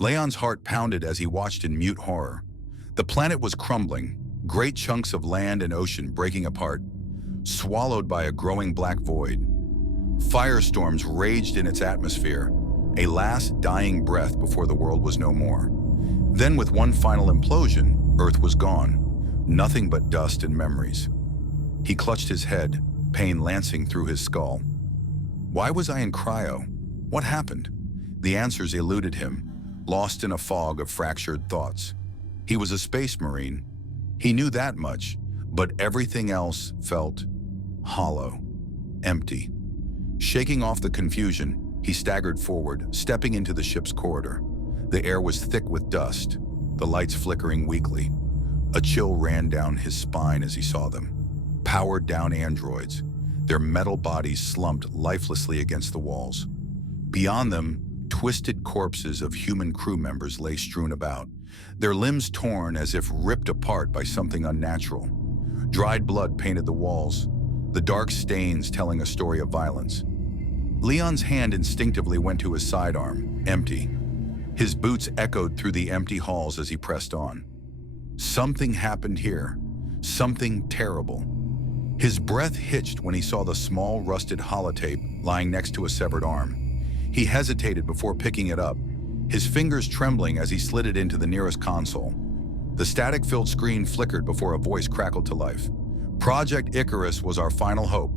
Leon's heart pounded as he watched in mute horror. The planet was crumbling, great chunks of land and ocean breaking apart, swallowed by a growing black void. Firestorms raged in its atmosphere, a last dying breath before the world was no more. Then, with one final implosion, Earth was gone, nothing but dust and memories. He clutched his head, pain lancing through his skull. Why was I in cryo? What happened? The answers eluded him, lost in a fog of fractured thoughts. He was a space marine. He knew that much, but everything else felt hollow, empty. Shaking off the confusion, he staggered forward, stepping into the ship's corridor. The air was thick with dust, the lights flickering weakly. A chill ran down his spine as he saw them. Powered-down androids, their metal bodies slumped lifelessly against the walls. Beyond them, twisted corpses of human crew members lay strewn about, their limbs torn as if ripped apart by something unnatural. Dried blood painted the walls, the dark stains telling a story of violence. Leon's hand instinctively went to his sidearm, empty. His boots echoed through the empty halls as he pressed on. Something happened here, something terrible. His breath hitched when he saw the small, rusted holotape lying next to a severed arm. He hesitated before picking it up, his fingers trembling as he slid it into the nearest console. The static-filled screen flickered before a voice crackled to life. Project Icarus was our final hope.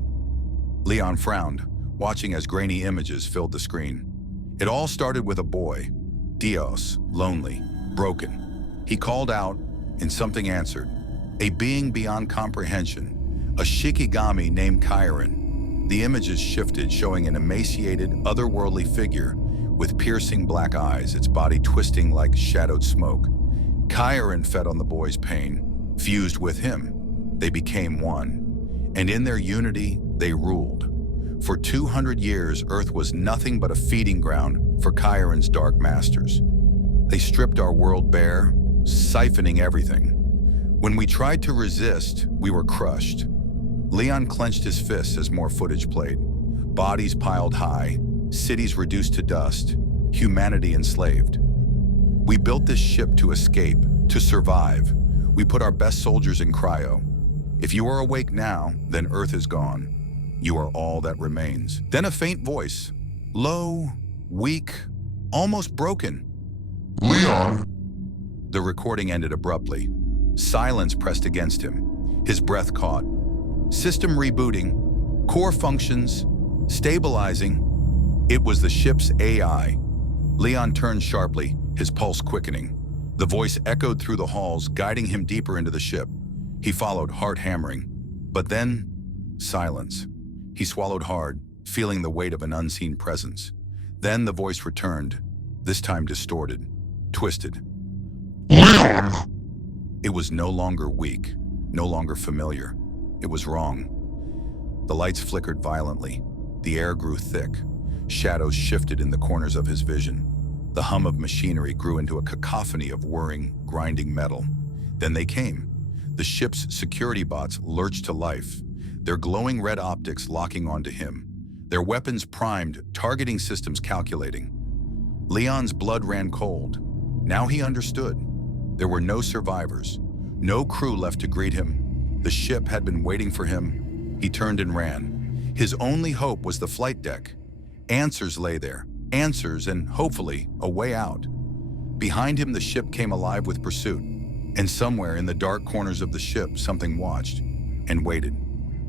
Leon frowned, watching as grainy images filled the screen. It all started with a boy, Dios, lonely, broken. He called out, and something answered. A being beyond comprehension, a Shikigami named Chiron. The images shifted, showing an emaciated, otherworldly figure with piercing black eyes, its body twisting like shadowed smoke. Chiron fed on the boy's pain, fused with him. They became one, and in their unity, they ruled. For 200 years, Earth was nothing but a feeding ground for Chiron's dark masters. They stripped our world bare, siphoning everything. When we tried to resist, we were crushed. Leon clenched his fists as more footage played. Bodies piled high, cities reduced to dust, humanity enslaved. We built this ship to escape, to survive. We put our best soldiers in cryo. If you are awake now, then Earth is gone. You are all that remains. Then a faint voice, low, weak, almost broken. Leon! The recording ended abruptly. Silence pressed against him. His breath caught. System rebooting, core functions, stabilizing. It was the ship's AI. Leon turned sharply, his pulse quickening. The voice echoed through the halls, guiding him deeper into the ship. He followed, heart hammering. But then, silence. He swallowed hard, feeling the weight of an unseen presence. Then the voice returned, this time distorted, twisted. Leon! It was no longer weak, no longer familiar. It was wrong. The lights flickered violently. The air grew thick. Shadows shifted in the corners of his vision. The hum of machinery grew into a cacophony of whirring, grinding metal. Then they came. The ship's security bots lurched to life, their glowing red optics locking onto him, their weapons primed, targeting systems calculating. Leon's blood ran cold. Now he understood. There were no survivors, no crew left to greet him. The ship had been waiting for him. He turned and ran. His only hope was the flight deck. Answers lay there, answers and, hopefully, a way out. Behind him, the ship came alive with pursuit, and somewhere in the dark corners of the ship, something watched and waited.